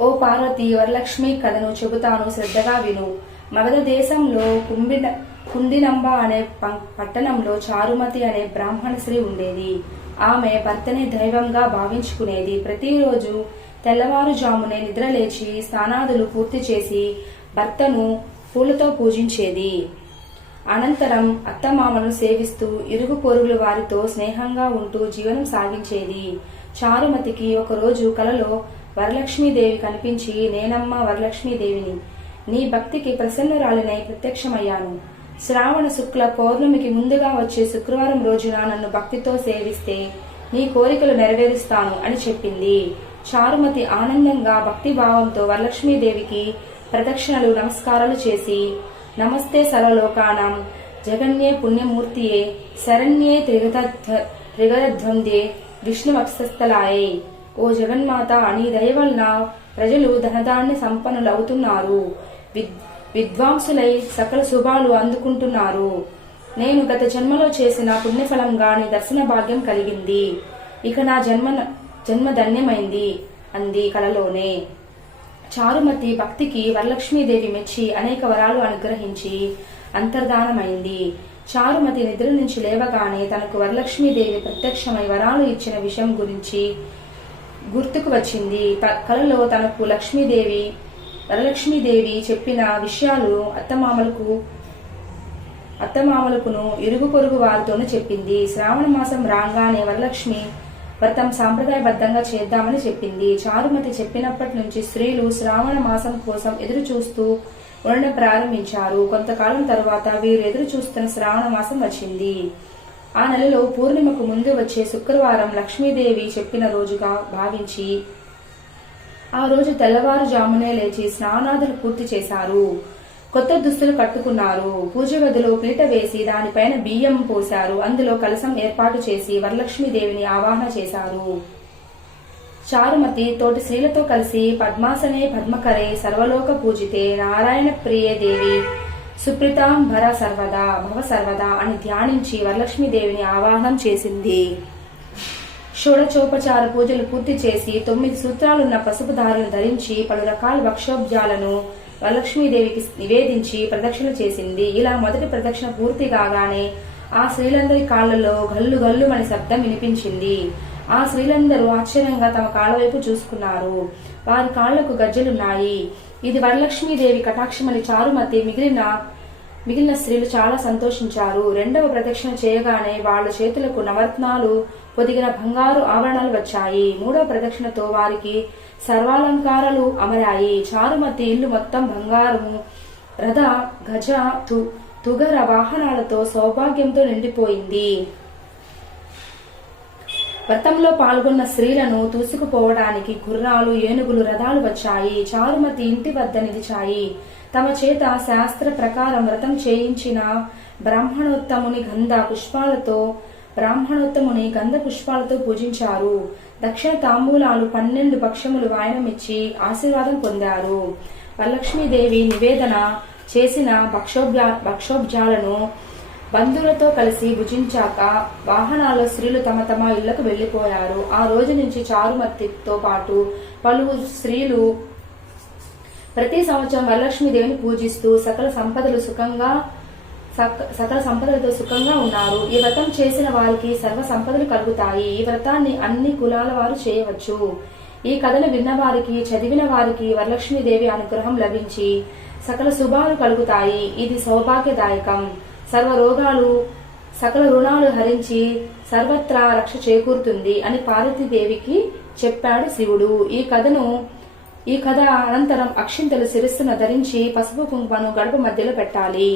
ఓ పార్వతి, వరలక్ష్మి కథను చెబుతాను, శ్రద్ధగా విను. మగధ దేశంలో కుండినంబ అనే పట్టణంలో చారుమతి అనే బ్రాహ్మణ స్త్రీ ఉండేది. ఆమె భర్తని దైవంగా భావించుకునేది. ప్రతిరోజు తెల్లవారుజామునే నిద్రలేచి స్నానాదులు పూర్తి చేసి భర్తను పూలతో పూజించేది. అనంతరం అత్తమామలను సేవిస్తూ ఇరుగు పొరుగుల వారితో స్నేహంగా ఉంటూ జీవనం సాగించేది. చారుమతికి ఒకరోజు కలలో వరలక్ష్మీదేవి కనిపించి, నేనమ్మ వరలక్ష్మీదేవిని, నీ భక్తికి ప్రసన్నురాలినై ప్రత్యక్షమయ్యాను. శ్రావణ శుక్ల పౌర్ణమికి ముందుగా వచ్చే శుక్రవారం రోజున నన్ను భక్తితో సేవిస్తే నీ కోరికలు నెరవేరుస్తాను అని చెప్పింది. చారుమతి ఆనందంగా భక్తిభావంతో వరలక్ష్మీదేవికి ప్రదక్షిణలు నమస్కారాలు చేసి, నమస్తే సర్వలోకానాం జగన్యే పుణ్యమూర్తియే శరణ్యే త్రిగరధ్వందే విష్ణువక్షస్థలాయే, ఓ జగన్మాత, నీ దయ వలన ప్రజలు ధనధాన్య సంపన్నులు అవుతున్నారు, విద్వాంసులై సకల శుభాలు అందుకుంటున్నారు. నేను గత జన్మలో చేసిన పుణ్యఫలంగా నీ దర్శన భాగ్యం కలిగింది. ఇక నా జన్మ ధన్యమైంది అంది కలలోనే. చారుమతి భక్తికి వరలక్ష్మీదేవి మెచ్చి అనేక వరాలు అనుగ్రహించి అంతర్ధానమైంది. చారుమతి నిద్ర నుంచి లేవగానే తనకు వరలక్ష్మీదేవి ప్రత్యక్షమై వరాలు ఇచ్చిన విషయం గురించి గుర్తుకు వచ్చింది. కలలో తనకు వరలక్ష్మీదేవి చెప్పిన విషయాలు అత్తమామలకును ఇరుగు పొరుగు వారితోనూ చెప్పింది. శ్రావణ మాసం రాగానే వరలక్ష్మి వ్రతం సాంప్రదాయబద్ధంగా చేద్దామని చెప్పింది. చారుమతి చెప్పినప్పటి నుంచి స్త్రీలు శ్రావణ మాసం కోసం ఎదురు చూస్తూ ఉండడం ప్రారంభించారు. కొంతకాలం తరువాత వీరు ఎదురు చూస్తున్న శ్రావణ మాసం వచ్చింది. ఆ నెలలో పూర్ణిమకు ముందు వచ్చే శుక్రవారం లక్ష్మీదేవి చెప్పిన రోజుగా భావించి ఆ రోజు తెల్లవారుజామునే లేచి స్నానాదులు పూర్తి చేశారు. కొత్త దుస్తులు కట్టుకున్నారు. పూజ గదిలో పీట వేసి దానిపైన బియ్యం పోశారు. అందులో కలశం ఏర్పాటు చేసి వరలక్ష్మీదేవిని ఆవాహన చేశారు. చారుమతి తోటి స్త్రీలతో కలిసి పద్మాసనే పద్మకరే సర్వలోక పూజితే నారాయణ ప్రియే దేవి సుప్రీతాం భవ సర్వదా అని ధ్యానించి వరలక్ష్మీదేవిని ఆవాహనం చేసింది. షోడచోపచార పూజలు పూర్తి చేసి 9 సూత్రాలున్న పసుపు దారులను ధరించి పలు రకాల భక్ష్యోపజాలను వరలక్ష్మీదేవికి నివేదించి ప్రదక్షిణ చేసింది. ఇలా మొదటి ప్రదక్షిణ పూర్తి కాగానే ఆ స్త్రీలందరి కాళ్లలో గల్లు గల్లుమని శబ్దం వినిపించింది. ఆ స్త్రీలందరూ ఆశ్చర్యంగా తమ కాళ్ల వైపు చూసుకున్నారు. వారి కాళ్లకు గజ్జలున్నాయి. ఇది వరలక్ష్మీదేవి కటాక్షమని చారుమతి మిగిలిన స్త్రీలు చాలా సంతోషించారు. రెండవ ప్రదక్షిణ చేయగానే వాళ్ళ చేతులకు నవరత్నాలు పొదిగిన బంగారు ఆభరణాలు వచ్చాయి. మూడవ ప్రదక్షిణతో వారికి సర్వాలంకారాలు అమరాయి. చారుమతి ఇల్లు మొత్తం బంగారము, రథ, గజ, తుగర వాహనాలతో సౌభాగ్యంతో నిండిపోయింది. వ్రతంలో పాల్గొన్న స్త్రీలను తూసుకుపోవడానికి గుర్రాలు, ఏనుగులు, రథాలు వచ్చాయి. చారుమతి ఇంటి వద్ద నిలిచాయి. తమ చేత శాస్త్ర ప్రకారం వ్రతం చేయించిన బ్రాహ్మణోత్తముని గంధ పుష్పాలతో పూజించారు. దక్షిణ తాంబూలాలు 12 పక్షములు వాయనమిచ్చి ఆశీర్వాదం పొందారు. వరలక్ష్మీదేవి నివేదన చేసిన భక్షోబ్జాలను బంధువులతో కలిసి భుజించాక వాహనాల్లో స్త్రీలు తమ తమ ఇళ్లకు వెళ్లిపోయారు. ఆ రోజు నుంచి చారుమతితో పాటు పలువురు స్త్రీలు ప్రతి సంవత్సరం వరలక్ష్మీదేవిని పూజిస్తూ సకల సంపదలతో సుఖంగా ఉన్నారు. ఈ వ్రతం చేసిన వారికి సర్వ సంపదలు కలుగుతాయి. ఈ వ్రతాన్ని అన్ని కులాల వారు చేయవచ్చు. ఈ కథను విన్నవారికి, చదివిన వారికి వరలక్ష్మీదేవి అనుగ్రహం లభించి సకల శుభాలు కలుగుతాయి. ఇది సౌభాగ్యదాయకం. సర్వ రోగాలు, సకల రుణాలు హరించి సర్వత్రా రక్ష చేకూరుతుంది అని పార్వతీదేవికి చెప్పాడు శివుడు. ఈ కథ అనంతరం అక్షింతలు శిరస్సును ధరించి పసుపు కుంకుమను గడప మధ్యలో పెట్టాలి.